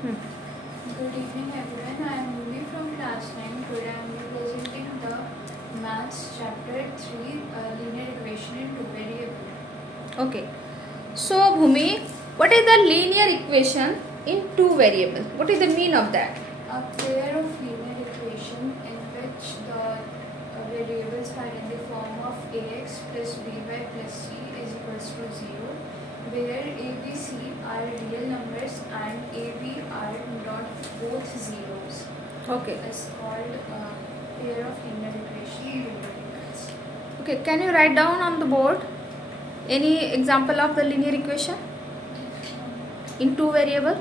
Good evening everyone, I am Bhumi from class 9. Today I am presenting the maths chapter 3 linear equation in two variable. Okay. So Bhumi, what is the linear equation in two variable? What is the mean of that? A pair of linear equation in which the variables are in the form of ax plus by plus c is equals to 0, where a, b, c are real numbers and a, b are not both zeros. Okay. Is called a pair of linear equation in two variables. Okay, can you write down on the board any example of the linear equation in two variable?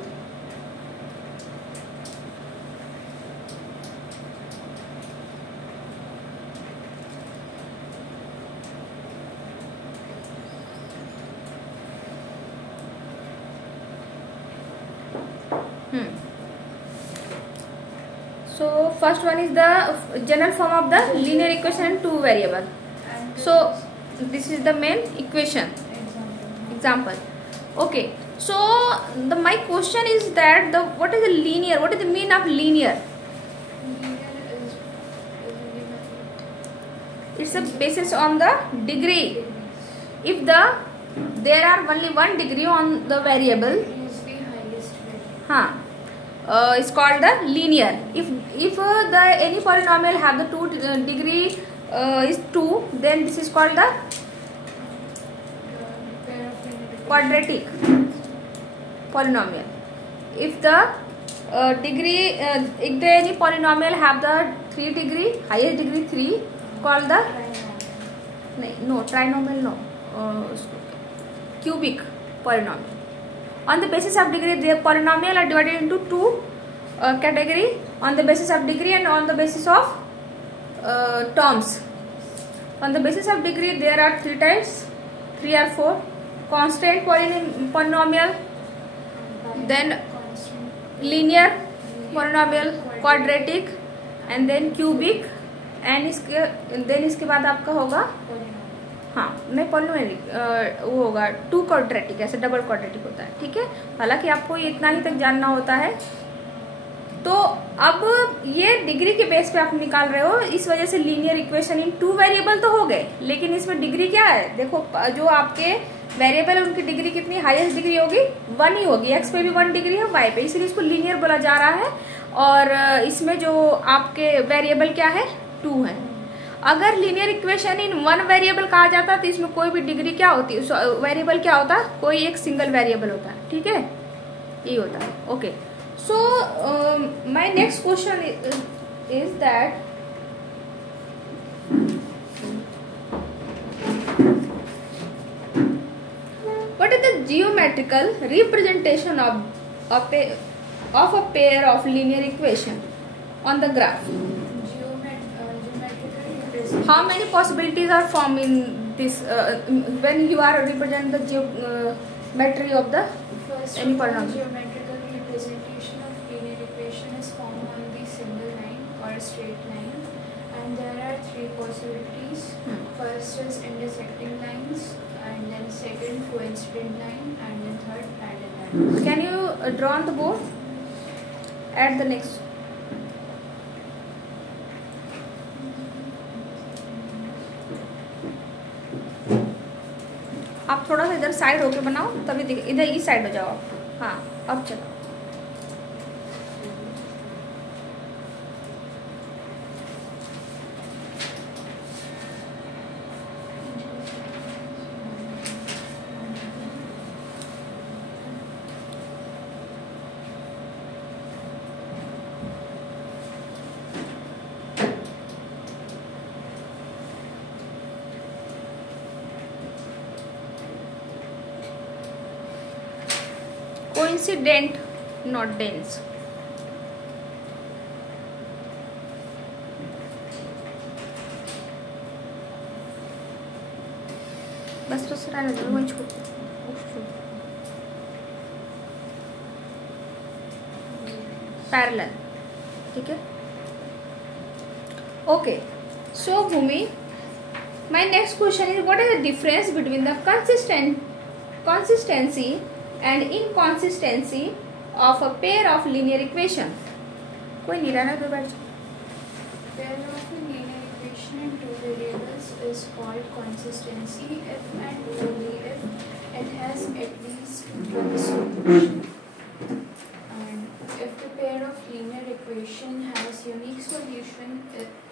So first one is the general form of the linear equation in two variable. So this is the main equation example. Okay, so my question is that what is the linear, what is the mean of linear? It's a basis on the degree. If there are only one degree on the variable, it's called the linear. If the any polynomial have the two degree is 2, then this is called the quadratic polynomial. If the degree if the any polynomial have the 3 degree, highest degree 3, called the trinomial, cubic polynomial. On the basis of degree, the polynomial are divided into two category, on the basis of degree and on the basis of terms. On the basis of degree, there are 3 types, 3 or 4: constant polynomial, then linear polynomial, quadratic, and then cubic, and इसके बाद आपका होगा नहीं polynomial, वो होगा 2 quadratic, ऐसे double quadratic होता है. ठीक है, हालांकि आपको ये इतना ही तक जानना होता है. तो अब ये डिग्री के बेस पे आप निकाल रहे हो, इस वजह से linear equation in two variable तो हो गए, लेकिन इसमें डिग्री क्या है? देखो, जो आपके वेरिएबल उनकी डिग्री कितनी, हाईएस्ट डिग्री होगी 1 ही होगी. एक्स पे भी 1 डिग्री है, वाई पे, इसलिए इसको लीनियर बोला जा रहा है. और इसमें जो आपके वेरिएबल क्या है, 2 है. अगर linear equation in one variable कहा जाता है तो इसमें कोई भी डिग्री क्या होती है, वेरिएबल क्या होता है, कोई एक सिंगल वेरिएबल होता है. ठीक है, ये होता है. Okay, so my next question is that what is the geometrical representation of a pair of linear equation on the graph? How many possibilities are formed in this when you are represent the geometry of the any polynomial? Representation of linear equation is formed on the single line or a straight line, and there are 3 possibilities. First is intersecting lines, and then second coincident line, and then third parallel lines. Can you draw on the board? Add the next. आप थोड़ा सा इधर side होके बनाओ, तभी इधर इस side हो जाओ. हाँ, अब चलो. Coincident, not dense. बस रहने दो, वही छोड़. पैरेलल. ठीक है. Okay, so Bhumi, my next question is, what is the difference between the consistency and inconsistency of a pair of linear equation. कोई नहीं रहना तो बैठ. Pair of a linear equation in two variables is called consistency if and only if it has at least one solution. And if the pair of linear equation has unique solution,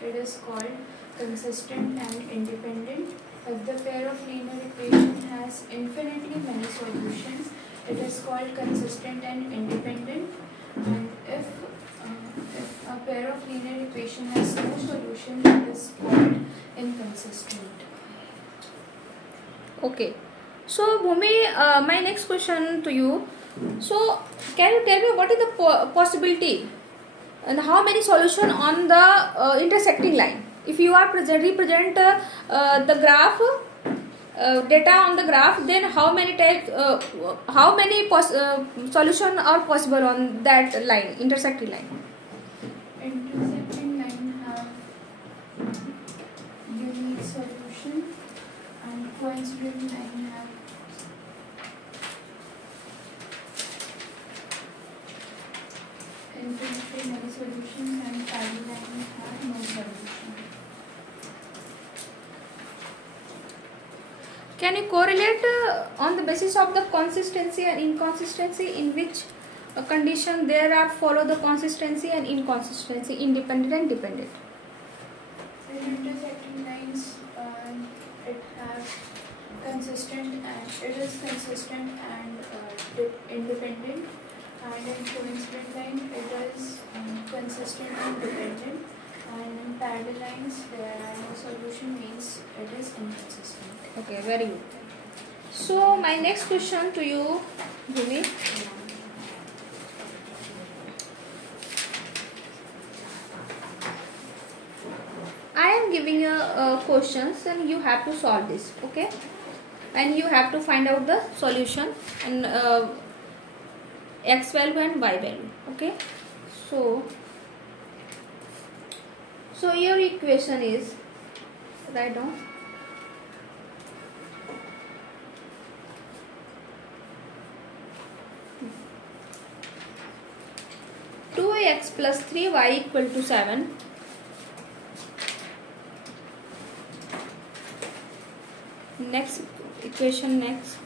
it is called consistent and independent. If the pair of linear equation has infinitely many solutions, it is called consistent and independent. And if a pair of linear equation has no solution, it is called inconsistent. Okay. So Bhumi, my next question to you. So can you tell me what is the possibility and how many solution on the intersecting line? If you are represent the graph data on the graph, then how many types, how many solution are possible on that line, intersecting line? Intersecting line have unique solution and coincident line have infinitely many solutions and parallel line have no solution. Can you correlate on the basis of the consistency and inconsistency, in which condition there are follow the consistency and inconsistency, independent and dependent? In intersecting lines, it has consistent and it is consistent and independent, and in coincident line it is consistent and dependent, and in parallel lines there are no solution, means it is inconsistent. Okay, very good. So my next question to you, Bhumi. I am giving you questions and you have to solve this, okay? And you have to find out the solution and x value and y value, okay? So your equation is, write down, 2x plus 3y equal to 7. Next equation, next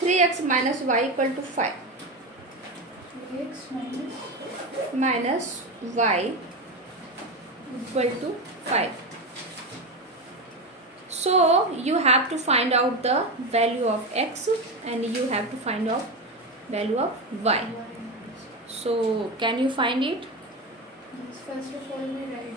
3x minus y equal to 5. 3x minus y equal to 5. So you have to find out the value of x and you have to find out value of y. So can you find it? First of all we write